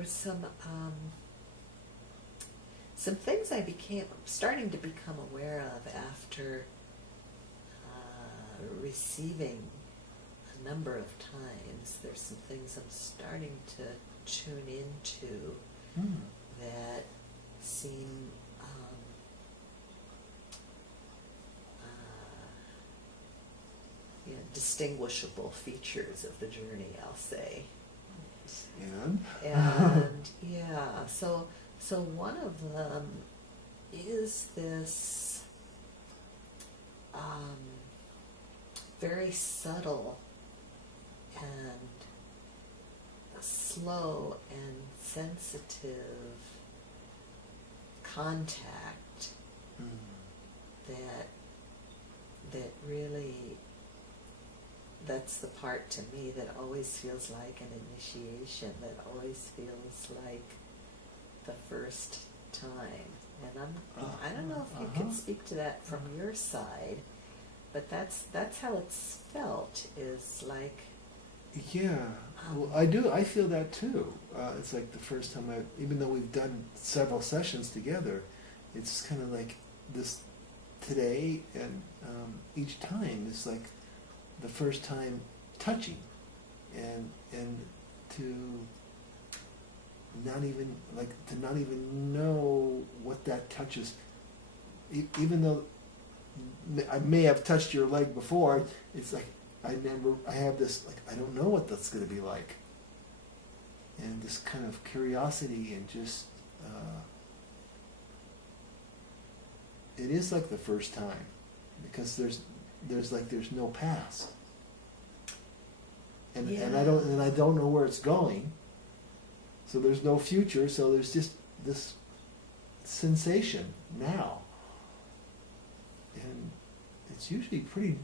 were some things I became starting to become aware of after receiving a number of times. There's some things I'm starting to tune into that seem distinguishable features of the journey, I'll say. And yeah, so one of them is this very subtle and slow and sensitive contact that really, that's the part to me that always feels like an initiation, that always feels like the first time. And I don't know if you can speak to that from your side, but that's how it's felt, is like... Yeah, well, I do. I feel that too. It's like the first time even though we've done several sessions together, it's kind of like this today, and each time it's like the first time touching, and to not even know what that touches, even though I may have touched your leg before. It's like I have this, like, I don't know what that's going to be like, and this kind of curiosity, and just it is like the first time, because there's no past, and I don't know where it's going, so there's no future, so there's just this sensation now, and it's usually pretty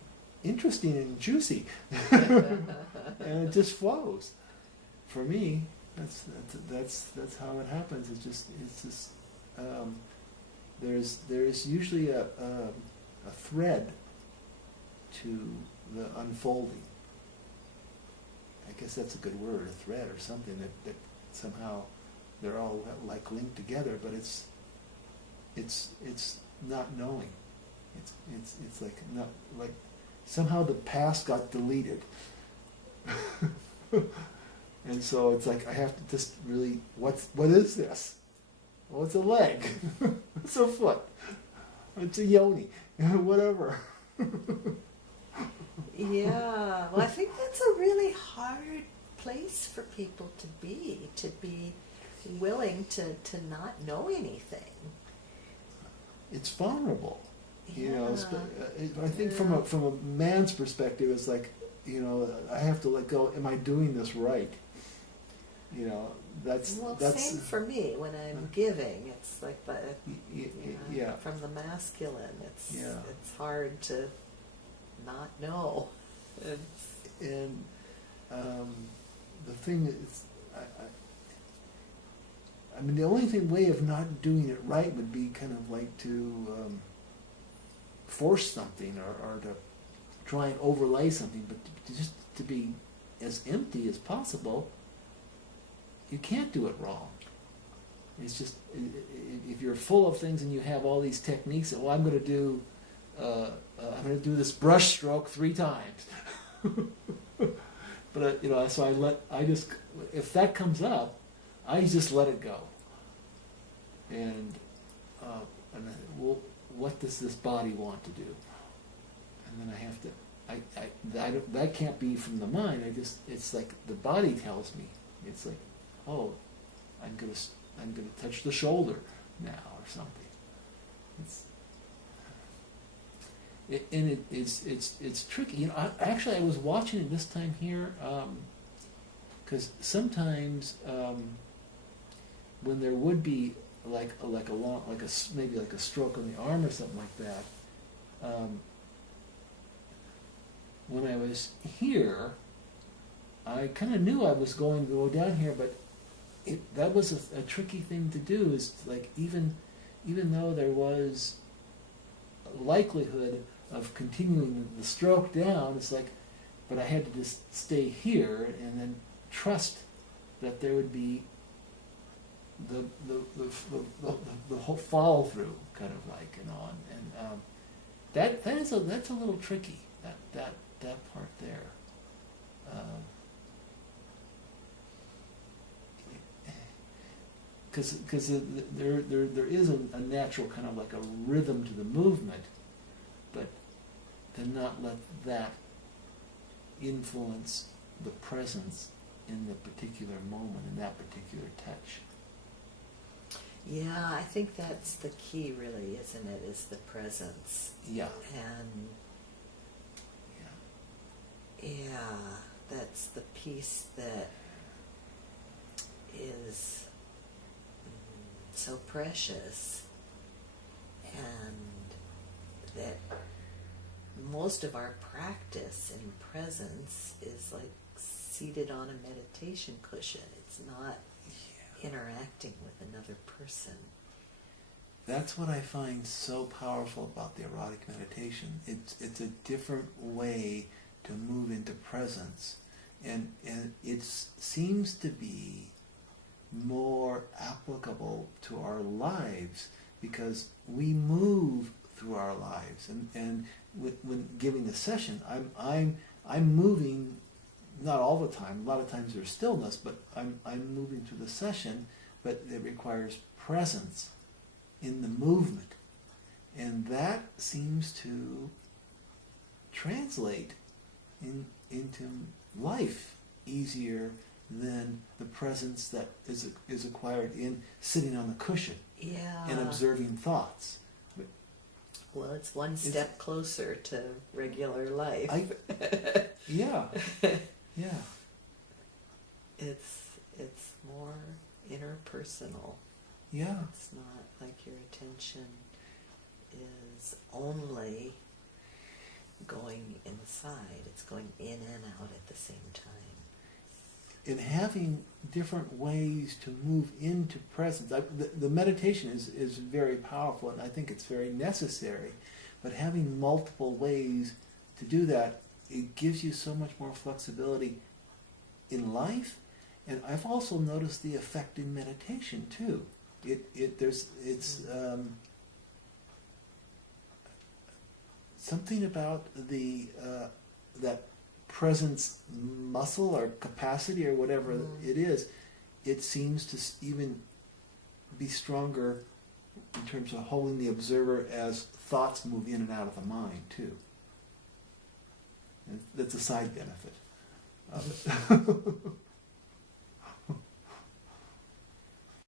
interesting and juicy, and it just flows. For me, that's how it happens. It's just there's usually a thread to the unfolding. I guess that's a good word, a thread or something that somehow they're all like linked together, but it's not knowing. It's like not like somehow the past got deleted. And so it's like I have to just really, what is this? Well, it's a leg. It's a foot. It's a yoni. Whatever. Yeah. Well, I think that's a really hard place for people to be willing to not know anything. It's vulnerable. Yeah. You know, I think from a man's perspective, it's like, you know, I have to let go. Am I doing this right? You know, that's same for me when I'm giving. It's like yeah. From the masculine, it's hard to not know. And the thing is, I mean, the only way of not doing it right would be kind of like to force something or to try and overlay something, but just to be as empty as possible. You can't do it wrong. It's just, if you're full of things and you have all these techniques, well, I'm going to do this brush stroke 3 times. But you know, so if that comes up, I just let it go. And well, what does this body want to do? And then I have to, that can't be from the mind. It's like the body tells me. It's like, oh, I'm gonna touch the shoulder now or something. It's tricky. You know, I was watching it this time here, because sometimes when there would be maybe a stroke on the arm or something like that. When I was here, I kind of knew I was going to go down here, but that was a tricky thing to do. Is like even though there was a likelihood of continuing the stroke down, it's like, but I had to just stay here and then trust that there would be the whole follow through kind of like and on, and that's a little tricky, that part there. Because there is a natural kind of like a rhythm to the movement, but to not let that influence the presence in the particular moment, in that particular touch. Yeah, I think that's the key, really, isn't it? Is the presence. Yeah. And yeah, that's the piece that is so precious, and that most of our practice in presence is like seated on a meditation cushion. It's not interacting with another person. That's what I find so powerful about the erotic meditation. It's a different way to move into presence, and it seems to be more applicable to our lives because we move through our lives, and when giving the session, I'm moving. Not all the time. A lot of times there's stillness, but I'm moving through the session, but it requires presence in the movement, and that seems to translate into life easier than the presence that is acquired in sitting on the cushion and observing thoughts. Well, it's one step closer to regular life. Yeah. It's more interpersonal. Yeah. It's not like your attention is only going inside. It's going in and out at the same time. And having different ways to move into presence. The meditation is very powerful, and I think it's very necessary. But having multiple ways to do that, it gives you so much more flexibility in life. And I've also noticed the effect in meditation too. It's something about the that presence muscle or capacity or whatever it is. It seems to even be stronger in terms of holding the observer as thoughts move in and out of the mind too. And that's a side benefit of it.